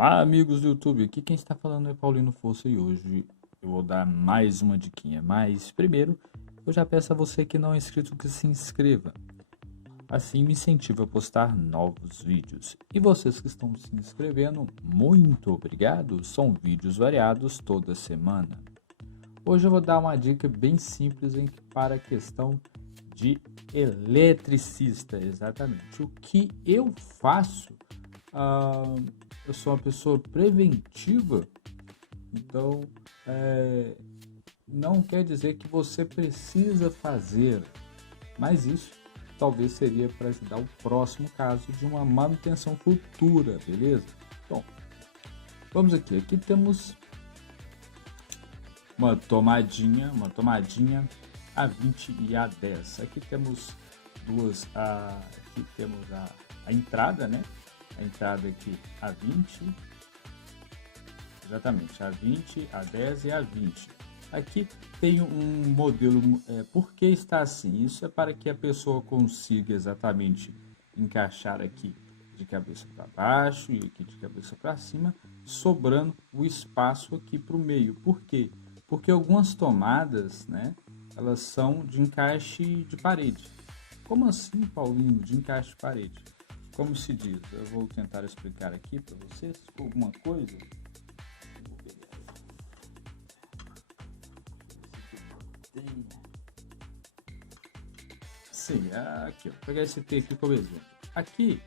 Olá, amigos do YouTube. Aqui quem está falando é Paulino Força e hoje eu vou dar mais uma diquinha. Mas primeiro, eu já peço a você que não é inscrito que se inscreva. Assim me incentiva a postar novos vídeos. E vocês que estão se inscrevendo, muito obrigado. São vídeos variados toda semana. Hoje eu vou dar uma dica bem simples para a questão de eletricista, exatamente. O que eu faço? Eu sou uma pessoa preventiva, então não quer dizer que você precisa fazer, mas isso talvez seria para ajudar o próximo caso de uma manutenção futura, beleza? Bom, vamos aqui. Aqui temos uma tomadinha A20 e A10. Aqui temos duas, aqui temos a entrada, né? A entrada aqui A20, exatamente, A20, A10 e A20. Aqui tem um modelo, por que está assim? Isso é para que a pessoa consiga exatamente encaixar aqui de cabeça para baixo e aqui de cabeça para cima, sobrando o espaço aqui para o meio. Por quê? Porque algumas tomadas, né, elas são de encaixe de parede. Como assim, Paulinho, de encaixe de parede? Como se diz? Eu vou tentar explicar aqui para vocês alguma coisa. Sim, aqui, vou pegar esse T aqui como exemplo. Aqui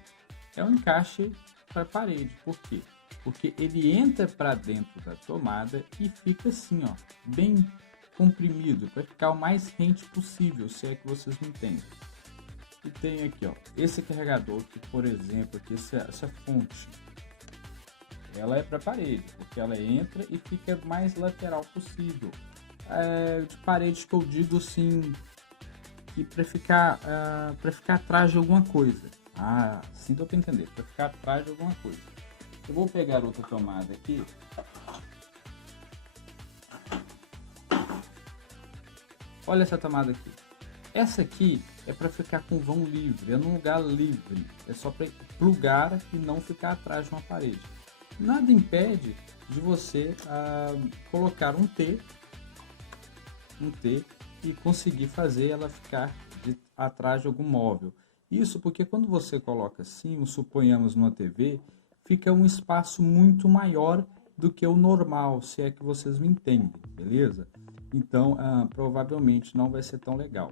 é um encaixe para parede. Por quê? Porque ele entra para dentro da tomada e fica assim, ó, bem comprimido, para ficar o mais rente possível, se é que vocês me entendem. E tem aqui, ó, esse carregador que, por exemplo, aqui, essa fonte, ela é para parede, porque ela entra e fica mais lateral possível. De parede que eu digo assim, que para ficar atrás de alguma coisa. Sim, deu para entender, para ficar atrás de alguma coisa. Eu vou pegar outra tomada aqui. Olha essa tomada aqui. Essa aqui é para ficar com vão livre, é num lugar livre. É só para plugar e não ficar atrás de uma parede. Nada impede de você colocar um T e conseguir fazer ela ficar atrás de algum móvel. Isso porque quando você coloca assim, suponhamos numa TV, fica um espaço muito maior do que o normal, se é que vocês me entendem, beleza? Então, provavelmente não vai ser tão legal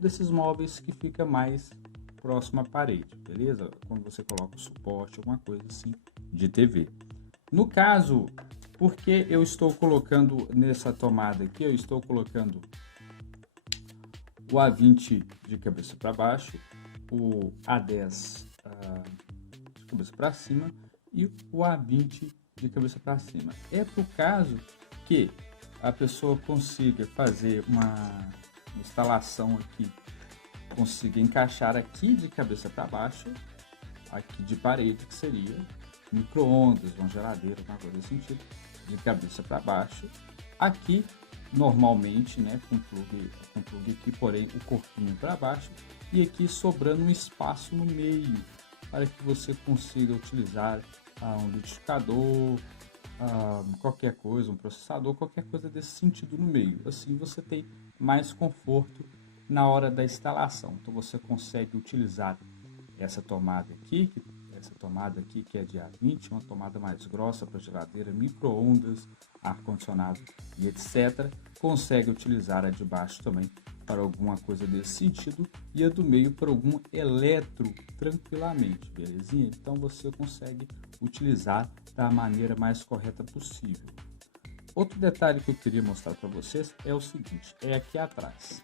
desses móveis que fica mais próximo à parede, beleza? Quando você coloca o suporte, alguma coisa assim de TV. No caso, porque eu estou colocando nessa tomada aqui, eu estou colocando o A20 de cabeça para baixo, o A10 de cabeça para cima e o A20 de cabeça para cima. É por caso que a pessoa consiga fazer uma instalação aqui, consiga encaixar aqui de cabeça para baixo, aqui de parede, que seria micro-ondas, uma geladeira, uma coisa desse sentido, de cabeça para baixo. Aqui, normalmente, né, com plug aqui, porém o corpinho para baixo, e aqui sobrando um espaço no meio, para que você consiga utilizar um liquidificador, qualquer coisa, um processador, qualquer coisa desse sentido no meio. Assim você tem mais conforto na hora da instalação. Então você consegue utilizar essa tomada aqui que é de A20, uma tomada mais grossa para geladeira, micro-ondas, ar-condicionado e etc. Consegue utilizar a de baixo também para alguma coisa desse sentido e a do meio para algum eletro tranquilamente, belezinha? Então você consegue utilizar da maneira mais correta possível. Outro detalhe que eu queria mostrar para vocês é o seguinte, é aqui atrás.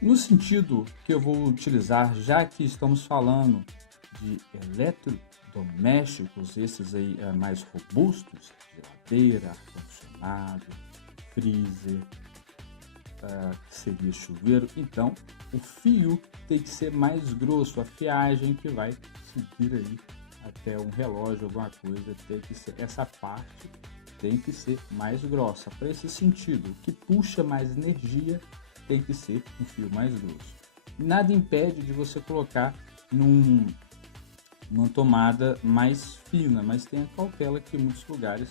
No sentido que eu vou utilizar, já que estamos falando de eletrodomésticos, esses aí mais robustos, geladeira, ar-condicionado, freezer, que seria chuveiro, então o fio tem que ser mais grosso, a fiagem que vai seguir aí até um relógio, alguma coisa, tem que ser, essa parte tem que ser mais grossa, para esse sentido, que puxa mais energia, tem que ser um fio mais grosso. Nada impede de você colocar numa tomada mais fina, mas tenha cautela que em muitos lugares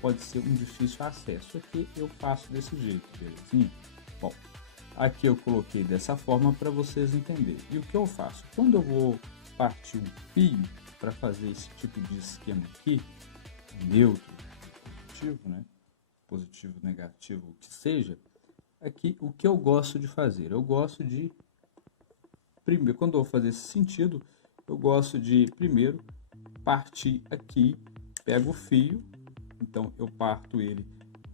pode ser um difícil acesso. Aqui eu faço desse jeito, belezinha? Bom, aqui eu coloquei dessa forma para vocês entenderem. E o que eu faço? Quando eu vou partir um fio para fazer esse tipo de esquema aqui, neutro, positivo, né? Positivo, negativo, o que seja, aqui o que eu gosto de fazer? Eu gosto de, primeiro, quando eu vou fazer esse sentido, eu gosto de primeiro partir aqui, pego o fio, então eu parto ele,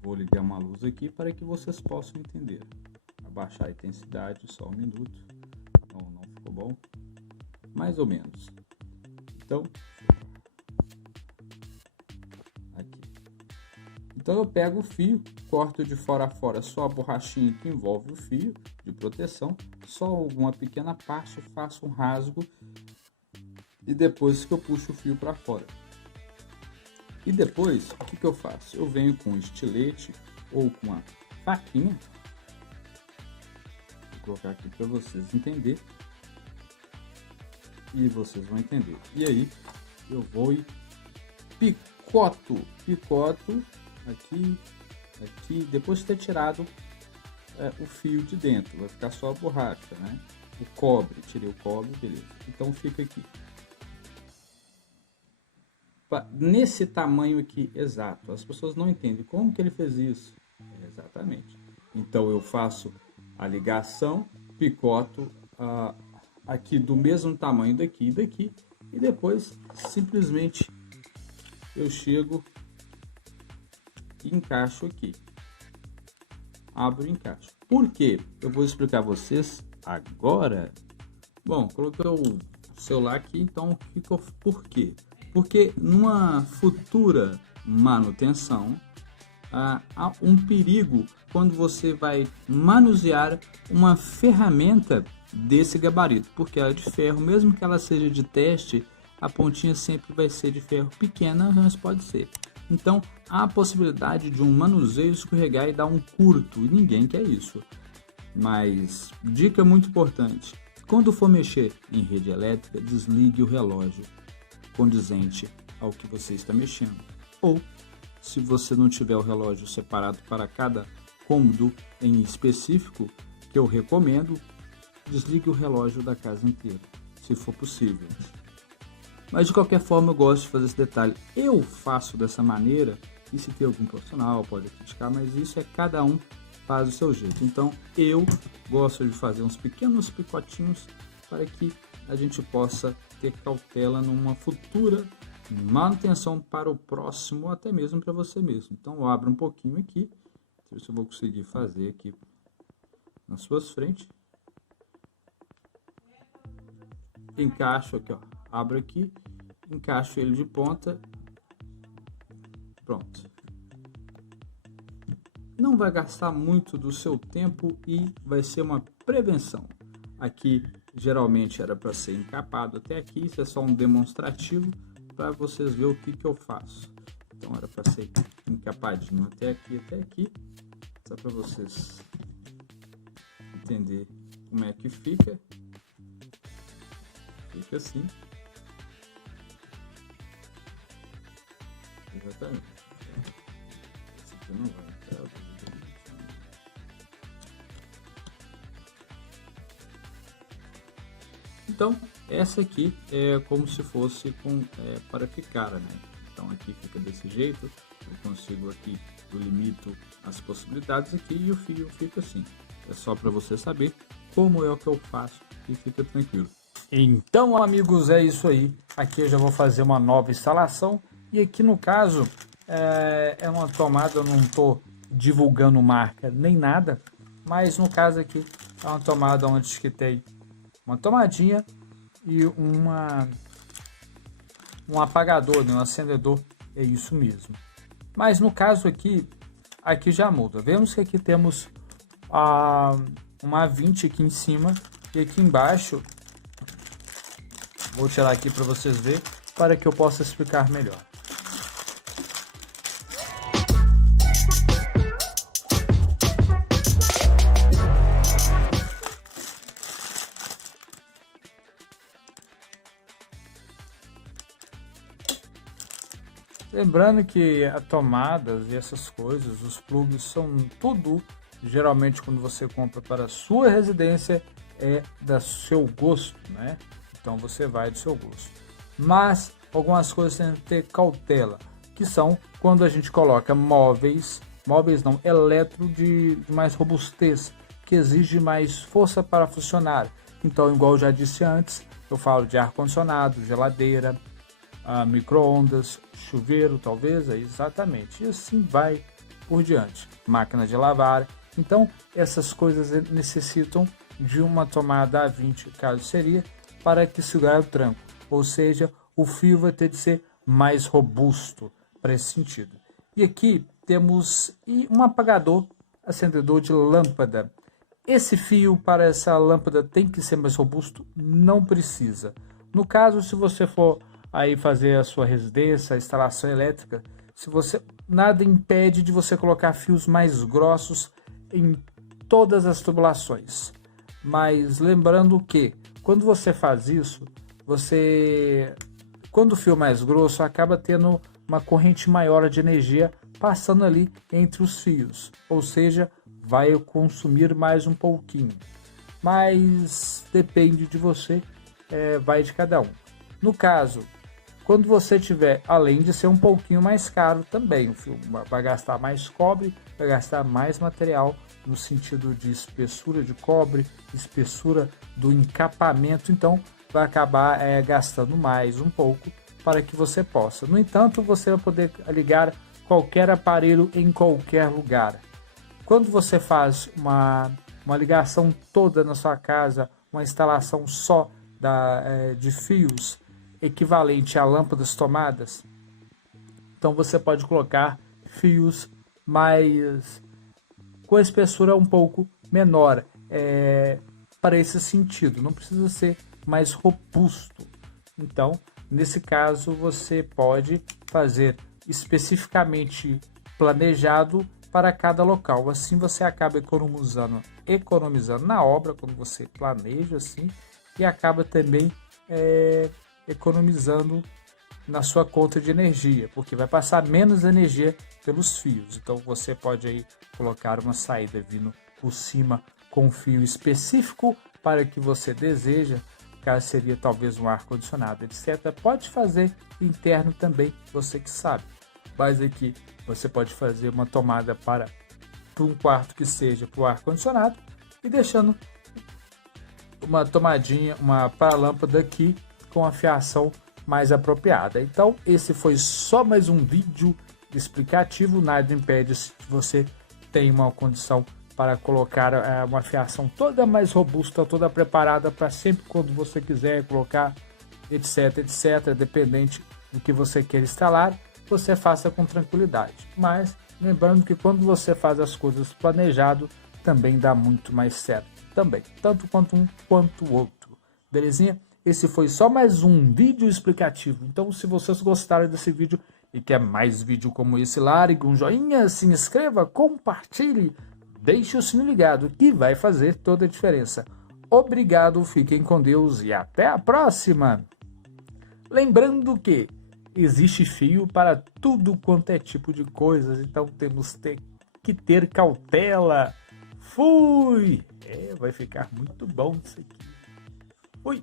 vou ligar uma luz aqui para que vocês possam entender. Abaixar a intensidade, só um minuto, não ficou bom, mais ou menos. Então, aqui. Então eu pego o fio, corto de fora a fora só a borrachinha que envolve o fio de proteção, só alguma pequena parte, faço um rasgo e depois que eu puxo o fio para fora. E depois, o que eu faço? Eu venho com um estilete ou com uma faquinha, vou colocar aqui para vocês entenderem, e vocês vão entender. E aí, eu vou e picoto aqui, depois de ter tirado o fio de dentro, vai ficar só a borracha, né? O cobre, tirei o cobre, beleza. Então fica aqui. Nesse tamanho aqui exato, as pessoas não entendem como que ele fez isso. Exatamente. Então eu faço a ligação, picoto aqui do mesmo tamanho daqui e daqui, e depois simplesmente eu chego e encaixo aqui. Abro e encaixo. Por quê? Eu vou explicar a vocês agora. Bom, coloquei o celular aqui, então ficou por quê? Porque numa futura manutenção há um perigo quando você vai manusear uma ferramenta desse gabarito, porque ela é de ferro, mesmo que ela seja de teste, a pontinha sempre vai ser de ferro pequena, mas pode ser. Então há a possibilidade de um manuseio escorregar e dar um curto, e ninguém quer isso. Mas dica muito importante: quando for mexer em rede elétrica, desligue o relógio condizente ao que você está mexendo. Ou, se você não tiver o relógio separado para cada cômodo em específico, que eu recomendo, desligue o relógio da casa inteira, se for possível. Mas de qualquer forma eu gosto de fazer esse detalhe. Eu faço dessa maneira, e se tem algum profissional pode criticar, mas isso é cada um faz do seu jeito. Então eu gosto de fazer uns pequenos picotinhos para que a gente possa ter cautela numa futura manutenção para o próximo, ou até mesmo para você mesmo. Então eu abro um pouquinho aqui, deixa eu ver se eu vou conseguir fazer aqui nas suas frentes. Encaixo aqui, ó, abro aqui, encaixo ele de ponta, pronto. Não vai gastar muito do seu tempo e vai ser uma prevenção. Aqui geralmente era para ser encapado até aqui, isso é só um demonstrativo para vocês verem o que eu faço. Então era para ser encapadinho até aqui, só para vocês entender como é que fica. Fica assim. Exatamente. Esse aqui não vai entrar. Então, essa aqui é como se fosse para ficar, né? Então aqui fica desse jeito, eu consigo aqui, eu limito as possibilidades aqui e o fio fica assim. É só para você saber como é o que eu faço e fica tranquilo. Então, amigos, é isso aí. Aqui eu já vou fazer uma nova instalação e aqui no caso é uma tomada, eu não estou divulgando marca nem nada, mas no caso aqui é uma tomada onde que tem uma tomadinha e um apagador, né? Um acendedor, é isso mesmo. Mas no caso aqui já muda. Vemos que aqui temos uma 20 aqui em cima e aqui embaixo, vou tirar aqui para vocês verem, para que eu possa explicar melhor. Lembrando que as tomadas e essas coisas, os plugs são tudo, geralmente quando você compra para a sua residência, é do seu gosto, né? Então você vai do seu gosto. Mas algumas coisas tem que ter cautela, que são quando a gente coloca móveis não, eletro de mais robustez, que exige mais força para funcionar. Então, igual eu já disse antes, eu falo de ar-condicionado, geladeira, micro-ondas, chuveiro, talvez, exatamente. E assim vai por diante. Máquina de lavar. Então, essas coisas necessitam de uma tomada a 20, caso seria, para que segurar o tranco. Ou seja, o fio vai ter de ser mais robusto para esse sentido. E aqui temos um apagador, acendedor de lâmpada. Esse fio para essa lâmpada tem que ser mais robusto? Não precisa. No caso, se você for aí fazer a sua residência, a instalação elétrica, nada impede de você colocar fios mais grossos em todas as tubulações. Mas lembrando que quando você faz isso, quando o fio é mais grosso, acaba tendo uma corrente maior de energia passando ali entre os fios, ou seja, vai consumir mais um pouquinho, mas depende de você, vai de cada um. No caso, quando você tiver, além de ser um pouquinho mais caro também, o fio vai gastar mais cobre, vai gastar mais material no sentido de espessura de cobre, espessura do encapamento, então vai acabar gastando mais um pouco para que você possa. No entanto, você vai poder ligar qualquer aparelho em qualquer lugar. Quando você faz uma ligação toda na sua casa, uma instalação só de fios equivalente a lâmpadas tomadas, então você pode colocar fios mais com espessura um pouco menor para esse sentido, não precisa ser mais robusto. Então, nesse caso, você pode fazer especificamente planejado para cada local. Assim você acaba economizando na obra, quando você planeja assim, e acaba também economizando na sua conta de energia, porque vai passar menos energia pelos fios. Então você pode aí colocar uma saída vindo por cima com um fio específico para que você deseja, caso seria talvez um ar-condicionado, etc. Pode fazer interno também, você que sabe. Mas aqui você pode fazer uma tomada para um quarto que seja para o ar-condicionado e deixando uma tomadinha, uma para a lâmpada aqui com a fiação mais apropriada. Então esse foi só mais um vídeo explicativo, nada impede se você tem uma condição para colocar uma fiação toda mais robusta, toda preparada para sempre quando você quiser colocar, etc, etc, dependente do que você quer instalar, você faça com tranquilidade. Mas lembrando que quando você faz as coisas planejado, também dá muito mais certo. Também, tanto quanto um quanto o outro. Belezinha? Esse foi só mais um vídeo explicativo. Então, se vocês gostaram desse vídeo e quer mais vídeo como esse, largue um joinha, se inscreva, compartilhe, deixe o sininho ligado, que vai fazer toda a diferença. Obrigado, fiquem com Deus e até a próxima! Lembrando que existe fio para tudo quanto é tipo de coisas, então temos que ter cautela. Fui! Vai ficar muito bom isso aqui. Fui!